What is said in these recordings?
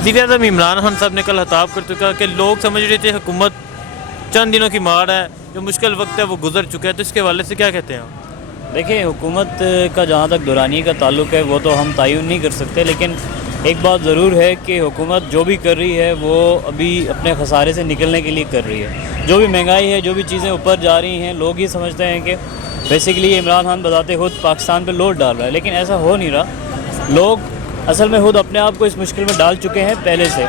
وزیر اعظم عمران خان صاحب نے کل خطاب کر چکا کہ لوگ سمجھ رہے تھے حکومت چند دنوں کی مار ہے، جو مشکل وقت ہے وہ گزر چکا ہے، تو اس کے حوالے سے کیا کہتے ہیں آپ؟ دیکھیں، حکومت کا جہاں تک دورانیے کا تعلق ہے وہ تو ہم تعین نہیں کر سکتے، لیکن ایک بات ضرور ہے کہ حکومت جو بھی کر رہی ہے وہ ابھی اپنے خسارے سے نکلنے کے لیے کر رہی ہے۔ جو بھی مہنگائی ہے، جو بھی چیزیں اوپر جا رہی ہیں، لوگ یہ سمجھتے ہیں کہ بیسیکلی عمران خان بذات خود پاکستان پہ لوڈ ڈال رہا ہے، لیکن ایسا ہو نہیں رہا۔ لوگ اصل میں خود اپنے آپ کو اس مشکل میں ڈال چکے ہیں پہلے سے،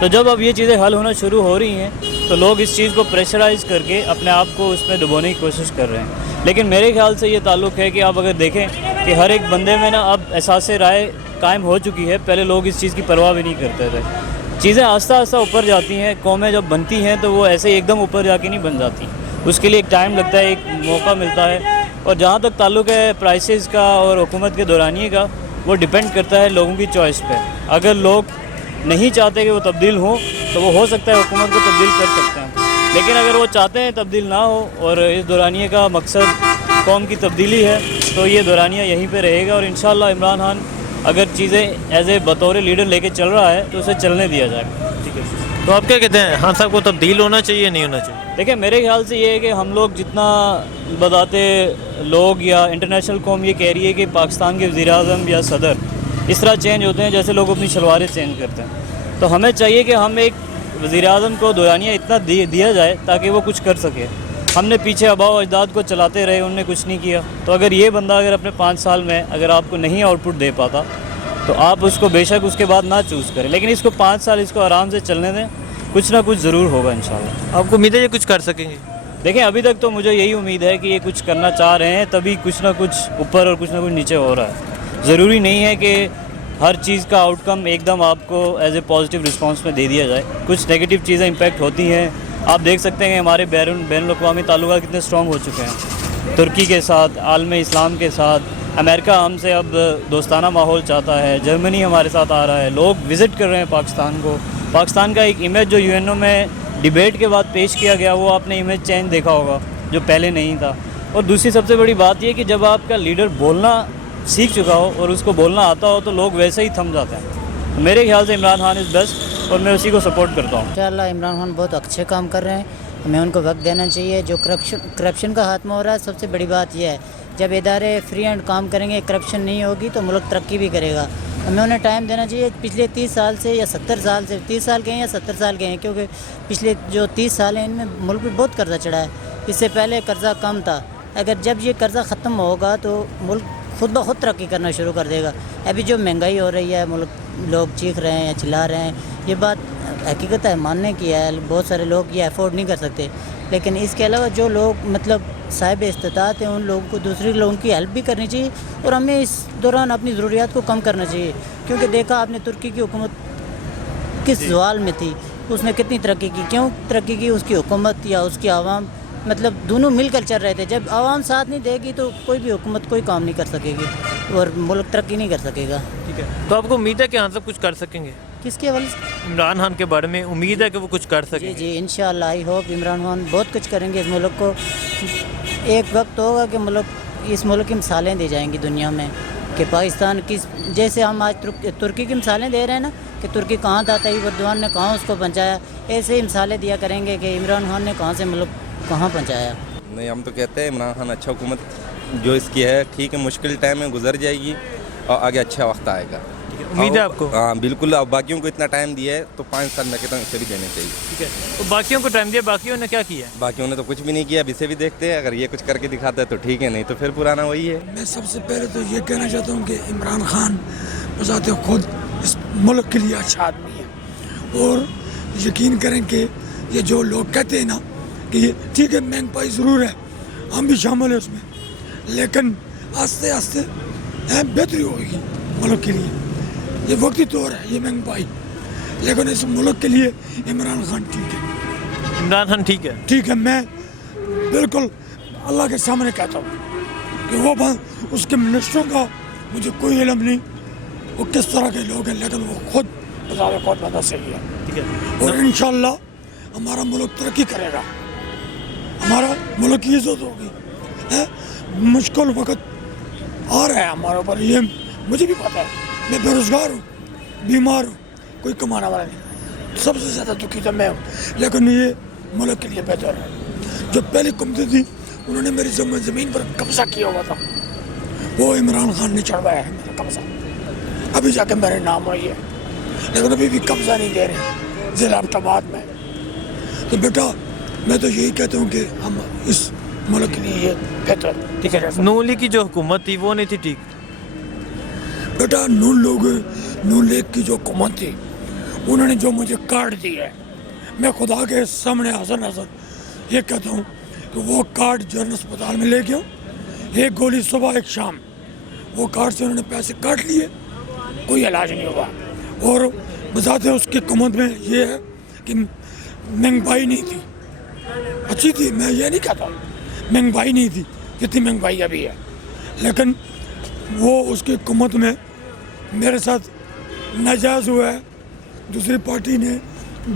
تو جب اب یہ چیزیں حل ہونا شروع ہو رہی ہیں تو لوگ اس چیز کو پریشرائز کر کے اپنے آپ کو اس میں ڈبونے کی کوشش کر رہے ہیں۔ لیکن میرے خیال سے یہ تعلق ہے کہ آپ اگر دیکھیں کہ ہر ایک بندے میں نا اب احساس رائے قائم ہو چکی ہے۔ پہلے لوگ اس چیز کی پرواہ بھی نہیں کرتے تھے۔ چیزیں آہستہ آہستہ اوپر جاتی ہیں، قومیں جب بنتی ہیں تو وہ ایسے ایک دم اوپر جا کے نہیں بن جاتی، اس کے لیے ایک ٹائم لگتا ہے، ایک موقع ملتا ہے۔ اور جہاں تک تعلق ہے پرائسز کا اور حکومت کے دورانیے کا، وہ ڈیپینڈ کرتا ہے لوگوں کی چوائس پہ۔ اگر لوگ نہیں چاہتے کہ وہ تبدیل ہوں تو وہ ہو سکتا ہے حکومت کو تبدیل کر سکتے ہیں، لیکن اگر وہ چاہتے ہیں تبدیل نہ ہو اور اس دورانیے کا مقصد قوم کی تبدیلی ہے تو یہ دورانیہ یہیں پہ رہے گا، اور انشاءاللہ عمران خان اگر چیزیں ایز اے بطور لیڈر لے کے چل رہا ہے تو اسے چلنے دیا جائے گا۔ ٹھیک ہے، تو آپ کیا کہتے ہیں، خان صاحب کو تبدیل ہونا چاہیے نہیں ہونا چاہیے؟ دیکھیں، میرے خیال سے یہ ہے کہ ہم لوگ جتنا بتاتے لوگ یا انٹرنیشنل قوم یہ کہہ رہی ہے کہ پاکستان کے وزیر اعظم یا صدر اس طرح چینج ہوتے ہیں جیسے لوگ اپنی شلواریں چینج کرتے ہیں، تو ہمیں چاہیے کہ ہم ایک وزیر اعظم کو دورانیہ اتنا دیا جائے تاکہ وہ کچھ کر سکے۔ ہم نے پیچھے آباء و اجداد کو چلاتے رہے، انہوں نے کچھ نہیں کیا، تو اگر یہ بندہ اگر اپنے 5 سال میں اگر آپ کو نہیں آؤٹ پٹ دے پاتا تو آپ اس کو بے شک اس کے بعد نہ چوز کریں، لیکن اس کو 5 سال اس کو آرام سے چلنے دیں، کچھ نہ کچھ ضرور ہوگا انشاءاللہ۔ آپ کو امید ہے یہ کچھ کر سکیں گے؟ دیکھیں، ابھی تک تو مجھے یہی امید ہے کہ یہ کچھ کرنا چاہ رہے ہیں، تبھی کچھ نہ کچھ اوپر اور کچھ نہ کچھ نیچے ہو رہا ہے۔ ضروری نہیں ہے کہ ہر چیز کا آؤٹ کم ایک دم آپ کو ایز اے پازیٹیو رسپانس میں دے دیا جائے، کچھ نیگیٹو چیزیں امپیکٹ ہوتی ہیں۔ آپ دیکھ سکتے ہیں کہ ہمارے بین الاقوامی تعلقات کتنے اسٹرانگ ہو چکے ہیں، ترکی کے ساتھ، عالم اسلام کے ساتھ، امریکہ ہم سے اب دوستانہ ماحول چاہتا ہے، جرمنی ہمارے ساتھ آ رہا ہے، لوگ وزٹ کر رہے ہیں پاکستان کو۔ پاکستان کا ایک امیج جو UN میں ڈیبیٹ کے بعد پیش کیا گیا، وہ آپ نے امیج چینج دیکھا ہوگا جو پہلے نہیں تھا۔ اور دوسری سب سے بڑی بات یہ کہ جب آپ کا لیڈر بولنا سیکھ چکا ہو اور اس کو بولنا آتا ہو تو لوگ ویسے ہی تھم جاتے ہیں۔ میرے خیال سے عمران خان از بیسٹ اور میں اسی کو سپورٹ کرتا ہوں۔ انشاءاللہ عمران خان بہت اچھے کام کر رہے ہیں، ہمیں ان کو وقت دینا چاہیے۔ جو کرپشن کا خاتمہ ہو رہا ہے، سب سے بڑی بات یہ ہے جب ادارے فری اینڈ کام کریں گے، کرپشن نہیں ہوگی تو ملک ترقی بھی کرے گا۔ ہمیں انہیں ٹائم دینا چاہیے۔ پچھلے 30 سال سے یا 70 سال سے، 30 سال کے ہیں یا 70 سال کے ہیں، کیونکہ پچھلے جو 30 سال ہیں ان میں ملک میں بہت قرضہ چڑھا ہے، اس سے پہلے قرضہ کم تھا۔ اگر جب یہ قرضہ ختم ہوگا تو ملک خود بخود ترقی کرنا شروع کر دے گا۔ ابھی جو مہنگائی ہو رہی ہے، ملک لوگ چیخ رہے ہیں یا چلا رہے ہیں، یہ بات حقیقت ہے، ماننے کی ہے، بہت سارے لوگ یہ افورڈ نہیں کر سکتے، لیکن اس کے علاوہ جو لوگ مطلب صاحب استطاعت ہیں ان لوگوں کو دوسرے لوگوں کی ہیلپ بھی کرنی چاہیے، اور ہمیں اس دوران اپنی ضروریات کو کم کرنا چاہیے۔ کیونکہ دیکھا آپ نے ترکی کی حکومت کس زوال میں تھی، اس نے کتنی ترقی کی، کیوں ترقی کی؟ اس کی حکومت یا اس کی عوام، مطلب دونوں مل کر چل رہے تھے۔ جب عوام ساتھ نہیں دے گی تو کوئی بھی حکومت کوئی کام نہیں کر سکے گی اور ملک ترقی نہیں کر سکے گا۔ ٹھیک ہے، تو آپ کو امید ہے کہ ہاں سب کچھ کر سکیں گے؟ کس کے حوالے سے؟ عمران خان کے بارے میں امید ہے کہ وہ کچھ کر سکیں گے؟ جی انشاءاللہ، آئی ہوپ عمران خان بہت کچھ کریں گے اس ملک کو۔ ایک وقت ہوگا کہ اس ملک کی مثالیں دی جائیں گی دنیا میں کہ پاکستان کس، جیسے ہم آج ترکی کی مثالیں دے رہے ہیں نا کہ ترکی کہاں تھا، طیب اردوان نے کہاں اس کو پہنچایا، ایسے ہی مثالیں دیا کریں گے کہ عمران خان نے کہاں سے ملک کہاں پہنچایا۔ نہیں، ہم تو کہتے ہیں عمران خان اچھا حکومت جو اس کی ہے، ٹھیک ہے، مشکل ٹائم میں گزر جائے گی اور آگے اچھا وقت آئے گا۔ امید ہے آپ کو؟ ہاں بالکل، اب باقیوں کو اتنا ٹائم دیا ہے تو 5 سال میں کہتا ہوں اسے بھی دینے چاہیے۔ ٹھیک ہے، تو باقیوں کو ٹائم دیا، باقیوں نے کیا کیا ہے؟ باقیوں نے تو کچھ بھی نہیں کیا، اب اسے بھی دیکھتے ہیں، اگر یہ کچھ کر کے دکھاتا ہے تو ٹھیک ہے، نہیں تو پھر پرانا وہی ہے۔ میں سب سے پہلے تو یہ کہنا چاہتا ہوں کہ عمران خان بذات خود اس ملک کے لیے اچھا آدمی ہے، اور یقین کریں کہ یہ جو لوگ کہتے ہیں نا کہ یہ ٹھیک ہے مہنگائی ضرور ہے، ہم بھی شامل ہیں اس میں، لیکن آہستہ آہستہ بہتری ہوگی ملک کے لیے۔ یہ وقتی طور ہے یہ مہنگائی، لیکن اس ملک کے لیے عمران خان ٹھیک ہے۔ عمران خان ٹھیک ہے؟ ٹھیک ہے، میں بالکل اللہ کے سامنے کہتا ہوں کہ وہ اس کے منسٹروں کا مجھے کوئی علم نہیں وہ کس طرح کے لوگ ہیں، لیکن وہ خود بذات خود بندہ صحیح ہے۔ ٹھیک ہے، اور انشاءاللہ ہمارا ملک ترقی کرے گا، ہمارا ملک کی عزت ہوگی۔ مشکل وقت آ رہا ہے ہمارے اوپر، یہ مجھے بھی پتہ ہے، میں بے روزگار ہوں، بیمار ہوں، کوئی کمانے والا نہیں. سب سے زیادہ دکھی تو میں ہوں, لیکن یہ ملک کے لیے بہتر ہے. جو پہلی حکومتیں تھی انہوں نے میری زمین پر قبضہ کیا ہوا تھا, وہ عمران خان نے چڑھوایا ہے میرا قبضہ. ابھی جا کے میرے نام ہوئی ہے, لیکن ابھی بھی قبضہ نہیں دے رہے ضلع آباد میں. تو بیٹا میں تو یہی کہتا ہوں کہ ہم اس ملک کے لیے یہ بہتر. ٹھیک ہے, نون لیگ کی جو حکومت تھی وہ نہیں تھی ٹھیک. بیٹا نون لیگ کی جو حکومت تھی انہوں نے جو مجھے کارڈ دی ہے, میں خدا کے سامنے حاضر یہ کہتا ہوں کہ وہ کارڈ جنرل اسپتال میں لے گیا, ایک گولی صبح ایک شام, وہ کارڈ سے انہوں نے پیسے کاٹ لیے, کوئی علاج نہیں ہوا. اور بذات اس کی حکومت میں یہ ہے کہ مہنگائی نہیں تھی, اچھی تھی, میں یہ نہیں کہتا مہنگائی نہیں تھی جتنی مہنگائی ابھی ہے, لیکن وہ اس کی حکومت میں میرے ساتھ ناجائز ہوا ہے. دوسری پارٹی نے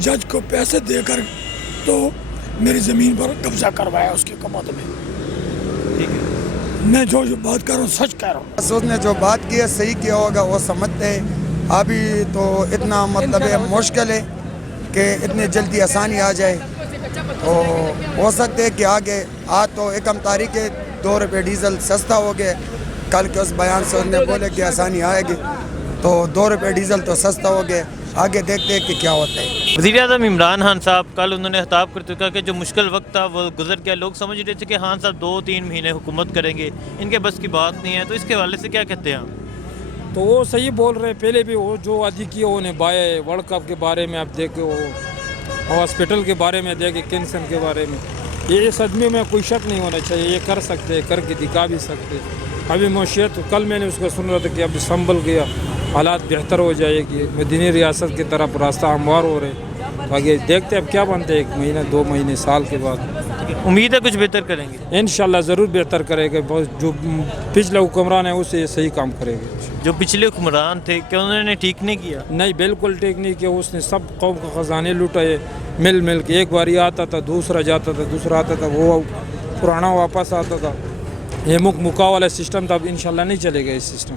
جج کو پیسے دے کر تو میری زمین پر قبضہ کروایا اس کی حکومت میں. میں جو بات کر رہا ہوں سچ کہہ رہا ہوں. اس نے جو بات کی ہے صحیح کیا ہوگا, وہ سمجھتے ہیں. ابھی تو اتنا مطلب ہے مشکل ہے کہ اتنی جلدی آسانی آ جائے, تو ہو سکتے کہ آگے تو ایکم تاریخ 2 روپے ڈیزل سستا ہو گیا. کل کے اس بیان سے انہوں نے بولے کہ آسانی آئے گی, تو 2 روپے ڈیزل تو سستا ہو گیا. آگے دیکھتے ہیں کہ کیا ہوتا ہے. وزیر اعظم عمران خان صاحب کل انہوں نے خطاب کرتے کہا کہ جو مشکل وقت تھا وہ گزر گیا. لوگ سمجھ رہے تھے کہ خان صاحب 2-3 مہینے حکومت کریں گے, ان کے بس کی بات نہیں ہے, تو اس کے حوالے سے کیا کہتے ہیں آپ؟ تو وہ صحیح بول رہے ہیں. پہلے بھی وہ جو عادی کیا وہ نبھایا ہے. ورلڈ کپ کے بارے میں آپ دیکھیں, وہ ہاسپٹل کے بارے میں دیکھیں, کینسر کے بارے میں, یہ اس آدمی میں کوئی شک نہیں ہونا چاہیے. یہ کر سکتے, کر کے دکھا بھی سکتے. ابھی معیشت کل میں نے اس کو سن رہا تھا کہ اب سنبھل گیا, حالات بہتر ہو جائے گی, مدینی ریاست کی طرف راستہ ہموار ہو رہے. آگے دیکھتے اب کیا بنتے, 1 مہینہ 2 مہینے سال کے بعد. امید ہے کچھ بہتر کریں گے انشاءاللہ, ضرور بہتر کرے گا. جو پچھلا حکمران ہے اسے صحیح کام کرے گا. جو پچھلے حکمران تھے کہ انہوں نے ٹھیک نہیں کیا؟ نہیں, بالکل ٹھیک نہیں کیا. اس نے سب قوم کا خزانے لوٹائے مل کے. ایک باری آتا تھا, دوسرا جاتا تھا, دوسرا آتا تھا, وہ پرانا واپس آتا تھا. یہ مکا والا سسٹم تھا, اب انشاءاللہ نہیں چلے گا یہ سسٹم.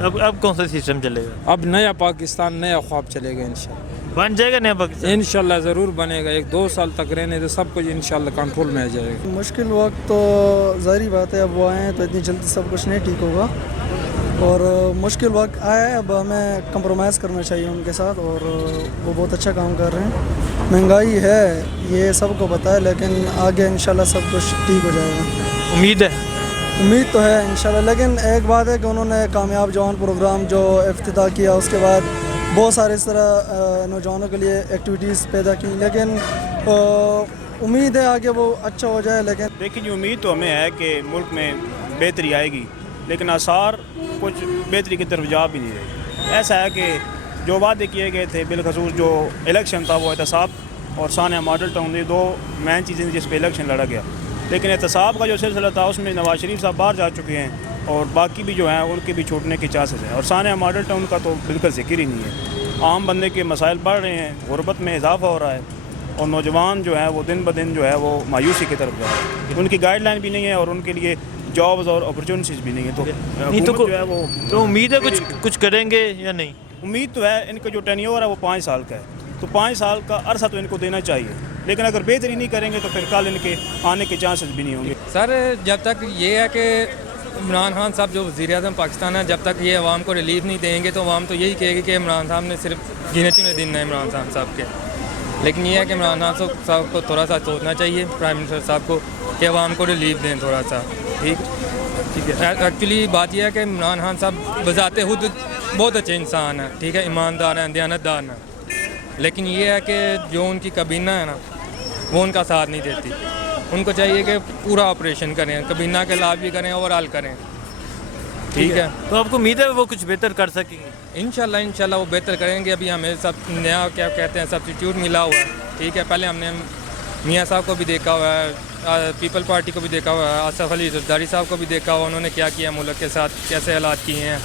اب کون سا سسٹم چلے گا؟ اب نیا پاکستان, نیا خواب چلے گا انشاءاللہ. بن جائے گا نیا پاکستان انشاءاللہ, ضرور بنے گا. 1-2 سال تک رہنے تو سب کچھ انشاءاللہ کنٹرول میں آ جائے گا. مشکل وقت تو ظاہری بات ہے, اب وہ آئے ہیں تو اتنی جلدی سب کچھ نہیں ٹھیک ہوگا, اور مشکل وقت آیا ہے. اب ہمیں کمپرومائز کرنا چاہیے ان کے ساتھ, اور وہ بہت اچھا کام کر رہے ہیں. مہنگائی ہے یہ سب کو پتہ ہے, لیکن آگے انشاءاللہ سب کچھ ٹھیک ہو جائے گا. امید تو ہے انشاءاللہ. لیکن ایک بات ہے کہ انہوں نے کامیاب جوان پروگرام جو افتتاح کیا, اس کے بعد بہت سارے اس طرح نوجوانوں کے لیے ایکٹیویٹیز پیدا کی, لیکن امید ہے آگے وہ اچھا ہو جائے. لیکن دیکھیں, امید تو ہمیں ہے کہ ملک میں بہتری آئے گی, لیکن آثار کچھ بہتری کی طرف جا بھی نہیں رہے. ایسا ہے کہ جو وعدے کیے گئے تھے, بالخصوص جو الیکشن تھا وہ احتساب اور ثانیہ ماڈل ٹاؤن, یہ 2 مین چیزیں جس پہ الیکشن لڑا گیا. لیکن احتساب کا جو سلسلہ تھا اس میں نواز شریف صاحب باہر جا چکے ہیں, اور باقی بھی جو ہیں ان کے بھی چھوٹنے کے چانسز ہیں. اور ثانیہ ماڈل ٹاؤن کا تو بالکل ذکر ہی نہیں ہے. عام بندے کے مسائل بڑھ رہے ہیں, غربت میں اضافہ ہو رہا ہے, اور نوجوان جو ہیں وہ دن بدن جو ہے وہ مایوسی کی طرف جا رہے ہیں. ان کی گائیڈ لائن بھی نہیں ہے, اور ان کے لیے جابز اور اپرچونیٹیز بھی نہیں ہیں. تو جو ہے وہ تو امید ہے کچھ کریں گے یا نہیں؟ امید تو ہے. ان کا جو ٹینیور ہے وہ 5 سال کا ہے, تو 5 سال کا عرصہ تو ان کو دینا چاہیے. لیکن اگر بہتری نہیں کریں گے تو پھر کل ان کے آنے کے چانسز بھی نہیں ہوں گے. سر, جب تک یہ ہے کہ عمران خان صاحب جو وزیر اعظم پاکستان ہے, جب تک یہ عوام کو ریلیف نہیں دیں گے تو عوام تو یہی کہے گی کہ عمران صاحب نے صرف گنے چنے دن ہیں عمران خان صاحب کے. لیکن یہ ہے کہ عمران خان صاحب کو تھوڑا سا سوچنا چاہیے, پرائم منسٹر صاحب کو, کہ عوام کو ریلیف دیں تھوڑا سا. ٹھیک ہے. ایکچولی بات یہ ہے کہ عمران خان صاحب بذات خود بہت اچھے انسان ہیں, ٹھیک ہے, ایماندار ہیں, دیانتدار ہیں. لیکن یہ ہے کہ جو ان کی کابینہ ہے نا, وہ ان کا ساتھ نہیں دیتی. ان کو چاہیے کہ پورا آپریشن کریں, کابینہ کے خلاف بھی کریں, اوور آل کریں. ٹھیک ہے. تو آپ کو امید ہے وہ کچھ بہتر کر سکیں گے؟ انشاءاللہ وہ بہتر کریں گے. ابھی ہمیں سب نیا کیا کہتے ہیں سبسٹیٹیوٹ ملا ہوا ہے. ٹھیک ہے, پہلے ہم نے میاں صاحب کو بھی دیکھا ہوا ہے, پیپل پارٹی کو بھی دیکھا ہوا ہے, آصف علی زرداری صاحب کو بھی دیکھا ہوا, انہوں نے کیا کیا ملک کے ساتھ, کیسے حالات کیے ہیں.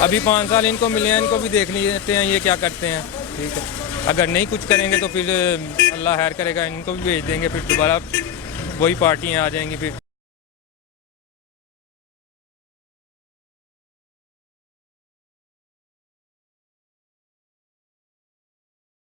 ابھی 5 سال ان کو ملے ہیں, ان کو بھی دیکھ لیتے ہیں یہ کیا کرتے ہیں. ٹھیک ہے, اگر نہیں کچھ کریں گے تو پھر اللہ خیر کرے گا, ان کو بھی بھیج دیں گے, پھر دوبارہ وہی پارٹیاں آ جائیں گی. پھر